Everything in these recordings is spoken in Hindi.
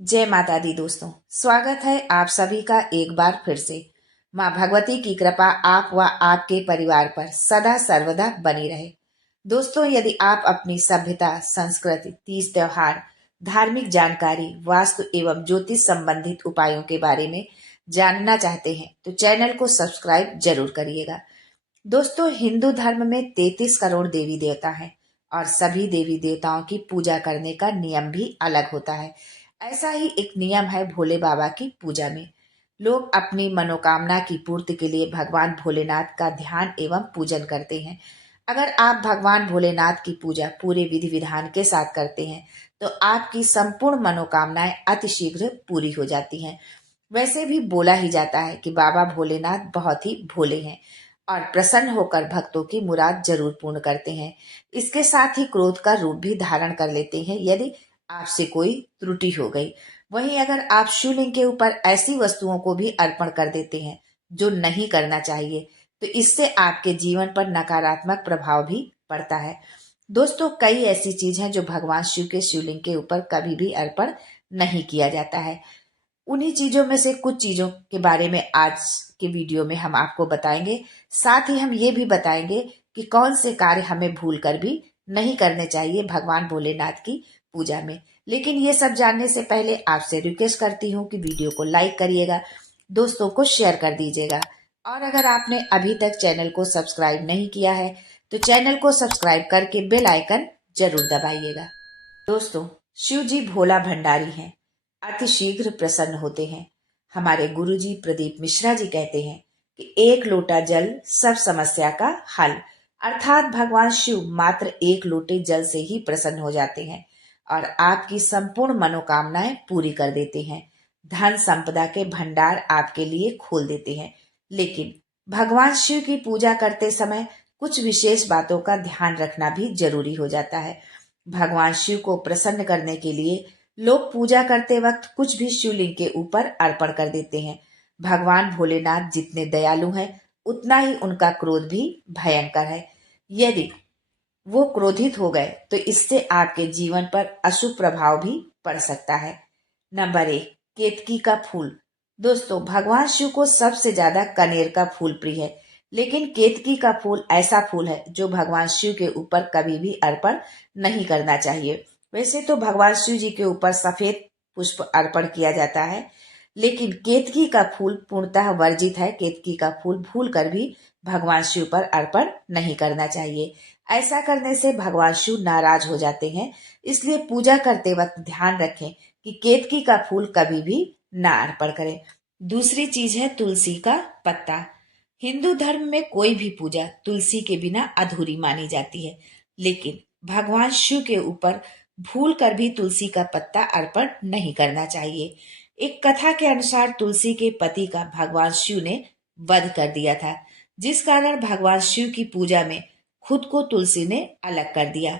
जय माता दी दोस्तों, स्वागत है आप सभी का एक बार फिर से। माँ भगवती की कृपा आप व आपके परिवार पर सदा सर्वदा बनी रहे। दोस्तों, यदि आप अपनी सभ्यता, संस्कृति, तीज त्योहार, धार्मिक जानकारी, वास्तु एवं ज्योतिष संबंधित उपायों के बारे में जानना चाहते हैं तो चैनल को सब्सक्राइब जरूर करिएगा। दोस्तों, हिंदू धर्म में 33 करोड़ देवी देवता हैं और सभी देवी देवताओं की पूजा करने का नियम भी अलग होता है। ऐसा ही एक नियम है भोले बाबा की पूजा में। लोग अपनी मनोकामना की पूर्ति के लिए भगवान भोलेनाथ का ध्यान एवं पूजन करते हैं। अगर आप भगवान भोलेनाथ की पूजा पूरे विधि विधान के साथ करते हैं तो आपकी संपूर्ण मनोकामनाएं अतिशीघ्र पूरी हो जाती हैं। वैसे भी बोला ही जाता है कि बाबा भोलेनाथ बहुत ही भोले हैं और प्रसन्न होकर भक्तों की मुराद जरूर पूर्ण करते हैं। इसके साथ ही क्रोध का रूप भी धारण कर लेते हैं यदि आपसे कोई त्रुटि हो गई। वहीं अगर आप शिवलिंग के ऊपर ऐसी वस्तुओं को भी अर्पण कर देते हैं जो नहीं करना चाहिए तो इससे आपके जीवन पर नकारात्मक प्रभाव भी पड़ता है। दोस्तों, कई ऐसी चीज हैं जो भगवान शिव के शिवलिंग के ऊपर कभी भी अर्पण नहीं किया जाता है। उन्हीं चीजों में से कुछ चीजों के बारे में आज के वीडियो में हम आपको बताएंगे। साथ ही हम ये भी बताएंगे कि कौन से कार्य हमें भूल कर भी नहीं करने चाहिए भगवान भोलेनाथ की पूजा में। लेकिन ये सब जानने से पहले आपसे रिक्वेस्ट करती हूँ कि वीडियो को लाइक करिएगा, दोस्तों को शेयर कर दीजिएगा और अगर आपने अभी तक चैनल को सब्सक्राइब नहीं किया है तो चैनल को सब्सक्राइब करके बेल आइकन जरूर दबाइएगा। दोस्तों, शिव जी भोला भंडारी हैं, अति शीघ्र प्रसन्न होते हैं। हमारे गुरुजी प्रदीप मिश्रा जी कहते हैं कि एक लोटा जल सब समस्या का हल, अर्थात भगवान शिव मात्र एक लोटे जल से ही प्रसन्न हो जाते हैं और आपकी संपूर्ण मनोकामनाएं पूरी कर देते हैं। धन संपदा के भंडार आपके लिए खोल देते हैं। लेकिन भगवान शिव की पूजा करते समय कुछ विशेष बातों का ध्यान रखना भी जरूरी हो जाता है। भगवान शिव को प्रसन्न करने के लिए लोग पूजा करते वक्त कुछ भी शिवलिंग के ऊपर अर्पण कर देते हैं। भगवान भोलेनाथ जितने दयालु हैं उतना ही उनका क्रोध भी भयंकर है। यदि वो क्रोधित हो गए तो इससे आपके जीवन पर अशुभ प्रभाव भी पड़ सकता है। नंबर 1, केतकी का फूल। दोस्तों, भगवान शिव को सबसे ज्यादा कनेर का फूल प्रिय है, लेकिन केतकी का फूल ऐसा फूल है जो भगवान शिव के ऊपर कभी भी अर्पण नहीं करना चाहिए। वैसे तो भगवान शिव जी के ऊपर सफेद पुष्प अर्पण किया जाता है, लेकिन केतकी का फूल पूर्णतः वर्जित है। केतकी का फूल भूल कर भी भगवान शिव पर अर्पण नहीं करना चाहिए। ऐसा करने से भगवान शिव नाराज हो जाते हैं। इसलिए पूजा करते वक्त ध्यान रखें कि केतकी का फूल कभी भी ना अर्पण करें। दूसरी चीज है तुलसी का पत्ता। हिंदू धर्म में कोई भी पूजा तुलसी के बिना अधूरी मानी जाती है, लेकिन भगवान शिव के ऊपर भूल कर भी तुलसी का पत्ता अर्पण नहीं करना चाहिए। एक कथा के अनुसार तुलसी के पति का भगवान शिव ने वध कर दिया था, जिस कारण भगवान शिव की पूजा में खुद को तुलसी ने अलग कर दिया।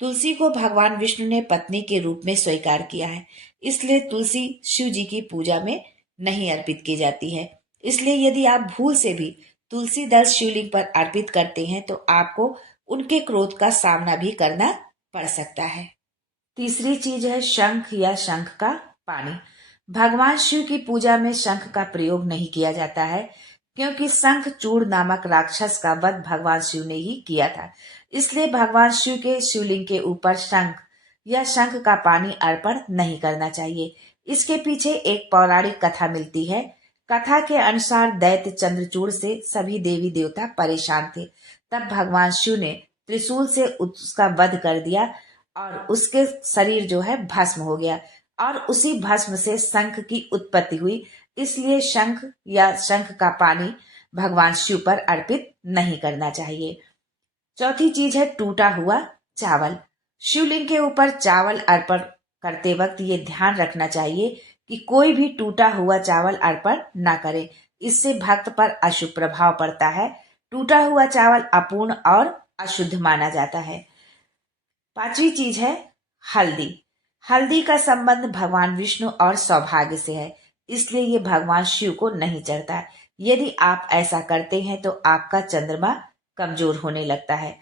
तुलसी को भगवान विष्णु ने पत्नी के रूप में स्वीकार किया है, इसलिए तुलसी शिव जी की पूजा में नहीं अर्पित की जाती है। इसलिए यदि आप भूल से भी तुलसी दल शिवलिंग पर अर्पित करते हैं तो आपको उनके क्रोध का सामना भी करना पड़ सकता है। तीसरी चीज है शंख या शंख का पानी। भगवान शिव की पूजा में शंख का प्रयोग नहीं किया जाता है, क्योंकि शंख चूड़ नामक राक्षस का वध भगवान शिव ने ही किया था। इसलिए भगवान शिव के शिवलिंग के ऊपर शंख या शंख का पानी अर्पण नहीं करना चाहिए। इसके पीछे एक पौराणिक कथा मिलती है। कथा के अनुसार दैत्य चंद्रचूड़ से सभी देवी देवता परेशान थे। तब भगवान शिव ने त्रिशूल से उसका वध कर दिया और उसके शरीर जो है भस्म हो गया और उसी भस्म से शंख की उत्पत्ति हुई। इसलिए शंख या शंख का पानी भगवान शिव पर अर्पित नहीं करना चाहिए। चौथी चीज है टूटा हुआ चावल। शिवलिंग के ऊपर चावल अर्पण करते वक्त ये ध्यान रखना चाहिए कि कोई भी टूटा हुआ चावल अर्पण ना करे। इससे भक्त पर अशुभ प्रभाव पड़ता है। टूटा हुआ चावल अपूर्ण और अशुद्ध माना जाता है। पांचवी चीज है हल्दी। हल्दी का संबंध भगवान विष्णु और सौभाग्य से है, इसलिए ये भगवान शिव को नहीं चढ़ता। यदि आप ऐसा करते हैं तो आपका चंद्रमा कमजोर होने लगता है।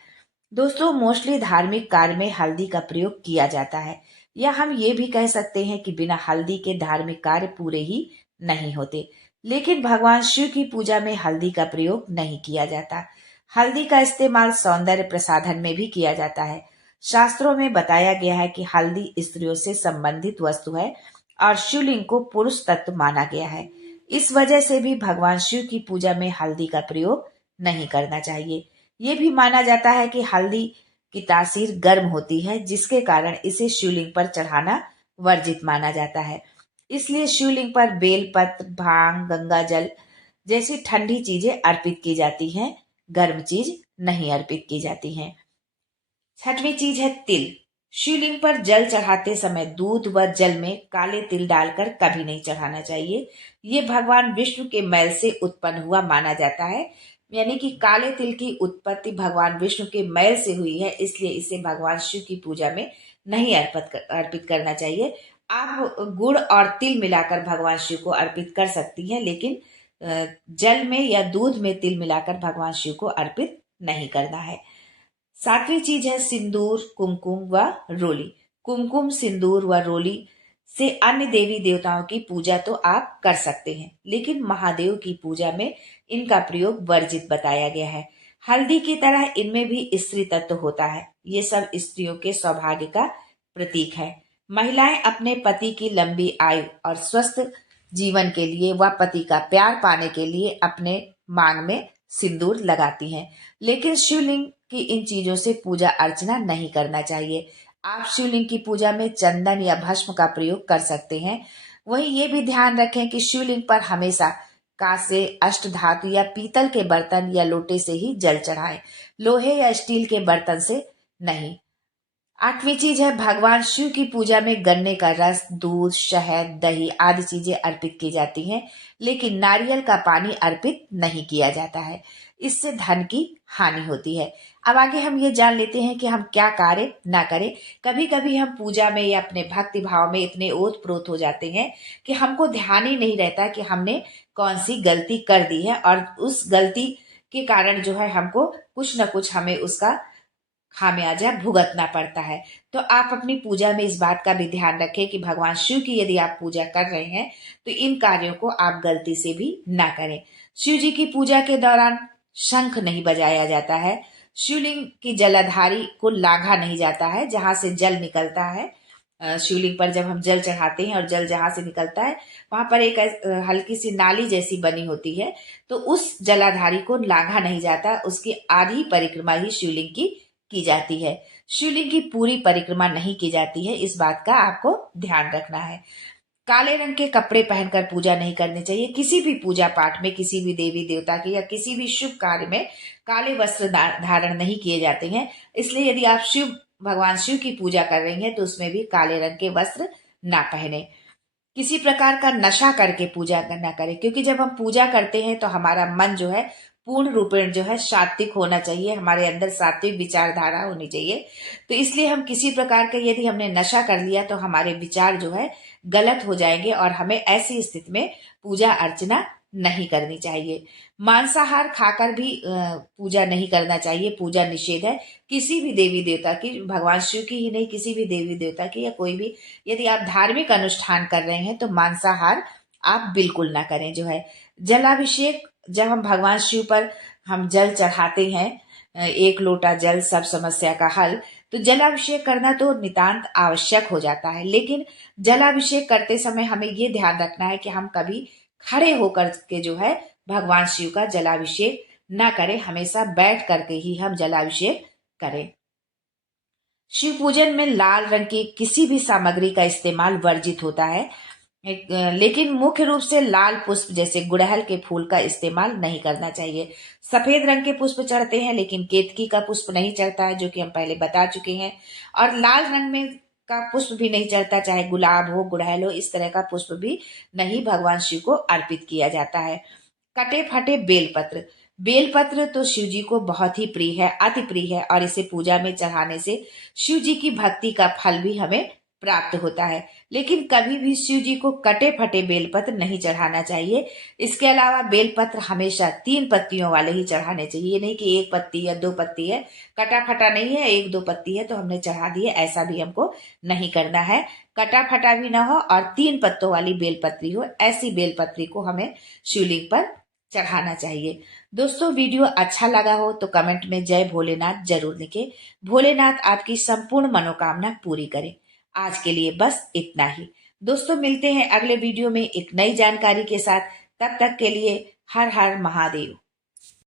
दोस्तों, मोस्टली धार्मिक कार्य में हल्दी का प्रयोग किया जाता है, या हम ये भी कह सकते हैं कि बिना हल्दी के धार्मिक कार्य पूरे ही नहीं होते। लेकिन भगवान शिव की पूजा में हल्दी का प्रयोग नहीं किया जाता। हल्दी का इस्तेमाल सौंदर्य प्रसाधन में भी किया जाता है। शास्त्रों में बताया गया है कि हल्दी स्त्रियों से संबंधित वस्तु है और शिवलिंग को पुरुष तत्व माना गया है। इस वजह से भी भगवान शिव की पूजा में हल्दी का प्रयोग नहीं करना चाहिए। ये भी माना जाता है कि हल्दी की तासीर गर्म होती है, जिसके कारण इसे शिवलिंग पर चढ़ाना वर्जित माना जाता है। इसलिए शिवलिंग पर बेलपत्र, भांग, गंगा जल जैसी ठंडी चीजें अर्पित की जाती हैं, गर्म चीज नहीं अर्पित की जाती हैं। छठवीं चीज है तिल। शिवलिंग पर जल चढ़ाते समय दूध व जल में काले तिल डालकर कभी नहीं चढ़ाना चाहिए। ये भगवान विष्णु के मैल से उत्पन्न हुआ माना जाता है। यानी कि काले तिल की उत्पत्ति भगवान विष्णु के मैल से हुई है, इसलिए इसे भगवान शिव की पूजा में नहीं अर्पित करना चाहिए। आप गुड़ और तिल मिलाकर भगवान शिव को अर्पित कर सकती हैं, लेकिन जल में या दूध में तिल मिलाकर भगवान शिव को अर्पित नहीं करना है। सातवीं चीज है सिंदूर, कुमकुम व रोली। कुमकुम, सिंदूर व रोली से अन्य देवी देवताओं की पूजा तो आप कर सकते हैं, लेकिन महादेव की पूजा में इनका प्रयोग वर्जित बताया गया है। हल्दी की तरह इनमें भी स्त्री तत्व होता है। ये सब स्त्रियों के सौभाग्य का प्रतीक है। महिलाएं अपने पति की लंबी आयु और स्वस्थ जीवन के लिए व पति का प्यार पाने के लिए अपने मांग में सिंदूर लगाती हैं। लेकिन शिवलिंग की इन चीजों से पूजा अर्चना नहीं करना चाहिए। आप शिवलिंग की पूजा में चंदन या भस्म का प्रयोग कर सकते हैं। वहीं ये भी ध्यान रखें कि शिवलिंग पर हमेशा कांसे, अष्टधातु या पीतल के बर्तन या लोटे से ही जल चढ़ाएं, लोहे या स्टील के बर्तन से नहीं। आठवीं चीज है भगवान शिव की पूजा में गन्ने का रस, दूध, शहद, दही आदि चीजें अर्पित की जाती हैं, लेकिन नारियल का पानी अर्पित नहीं किया जाता है। इससे धन की हानि होती है। अब आगे हम ये जान लेते हैं कि हम क्या कार्य ना करें। कभी कभी हम पूजा में या अपने भक्ति भाव में इतने ओत प्रोत हो जाते हैं कि हमको ध्यान ही नहीं रहता कि हमने कौन सी गलती कर दी है, और उस गलती के कारण जो है हमको कुछ न कुछ हमें उसका खामियाजा भुगतना पड़ता है। तो आप अपनी पूजा में इस बात का भी ध्यान रखें कि भगवान शिव की यदि आप पूजा कर रहे हैं तो इन कार्यों को आप गलती से भी ना करें। शिव जी की पूजा के दौरान शंख नहीं बजाया जाता है। शिवलिंग की जलाधारी को लाघा नहीं जाता है, जहां से जल निकलता है। शिवलिंग पर जब हम जल चढ़ाते हैं और जल जहां से निकलता है वहां पर एक हल्की सी नाली जैसी बनी होती है, तो उस जलाधारी को लाघा नहीं जाता। उसकी आधी परिक्रमा ही शिवलिंग की जाती है। शिवलिंग की पूरी परिक्रमा नहीं की जाती है, इस बात का आपको ध्यान रखना है। काले रंग के कपड़े पहनकर पूजा नहीं करनी चाहिए। किसी भी पूजा पाठ में, किसी भी देवी देवता के या किसी भी शुभ कार्य में काले वस्त्र धारण नहीं किए जाते हैं। इसलिए यदि आप भगवान शिव की पूजा कर रही हैं तो उसमें भी काले रंग के वस्त्र ना पहने। किसी प्रकार का नशा करके पूजा ना करें, क्योंकि जब हम पूजा करते हैं तो हमारा मन जो है पूर्ण रूपेण जो है सात्विक होना चाहिए, हमारे अंदर सात्विक विचारधारा होनी चाहिए। तो इसलिए हम किसी प्रकार का यदि हमने नशा कर लिया तो हमारे विचार जो है गलत हो जाएंगे और हमें ऐसी स्थिति में पूजा अर्चना नहीं करनी चाहिए। मांसाहार खाकर भी पूजा नहीं करना चाहिए। पूजा निषेध है किसी भी देवी देवता की, भगवान शिव की ही नहीं, किसी भी देवी देवता की या कोई भी यदि आप धार्मिक अनुष्ठान कर रहे हैं तो मांसाहार आप बिल्कुल ना करें। जो है जलाभिषेक, जब हम भगवान शिव पर हम जल चढ़ाते हैं, एक लोटा जल सब समस्या का हल, तो जलाभिषेक करना तो नितांत आवश्यक हो जाता है। लेकिन जलाभिषेक करते समय हमें ये ध्यान रखना है कि हम कभी खड़े होकर के जो है भगवान शिव का जलाभिषेक ना करें, हमेशा बैठ करके ही हम जलाभिषेक करें। शिव पूजन में लाल रंग की किसी भी सामग्री का इस्तेमाल वर्जित होता है, लेकिन मुख्य रूप से लाल पुष्प जैसे गुड़हल के फूल का इस्तेमाल नहीं करना चाहिए। सफेद रंग के पुष्प चढ़ते हैं लेकिन केतकी का पुष्प नहीं चढ़ता है, जो कि हम पहले बता चुके हैं। और लाल रंग में का पुष्प भी नहीं चढ़ता, चाहे गुलाब हो, गुड़हल हो, इस तरह का पुष्प भी नहीं भगवान शिव को अर्पित किया जाता है। कटे फटे बेलपत्र, बेलपत्र तो शिव जी को बहुत ही प्रिय है, अति प्रिय है, और इसे पूजा में चढ़ाने से शिव जी की भक्ति का फल भी हमें प्राप्त होता है। लेकिन कभी भी शिव जी को कटे फटे बेलपत्र नहीं चढ़ाना चाहिए। इसके अलावा बेलपत्र हमेशा 3 पत्तियों वाले ही चढ़ाने चाहिए। ये नहीं कि 1 पत्ती या 2 पत्ती है, कटा फटा नहीं है, 1-2 पत्ती है तो हमने चढ़ा दिए, ऐसा भी हमको नहीं करना है। कटा फटा भी ना हो और 3 पत्तों वाली बेलपत्री हो, ऐसी बेलपत्री को हमें शिवलिंग पर चढ़ाना चाहिए। दोस्तों, वीडियो अच्छा लगा हो तो कमेंट में जय भोलेनाथ जरूर लिखें। भोलेनाथ आपकी संपूर्ण मनोकामना पूरी करें। आज के लिए बस इतना ही। दोस्तों, मिलते हैं अगले वीडियो में एक नई जानकारी के साथ। तब तक के लिए हर हर महादेव।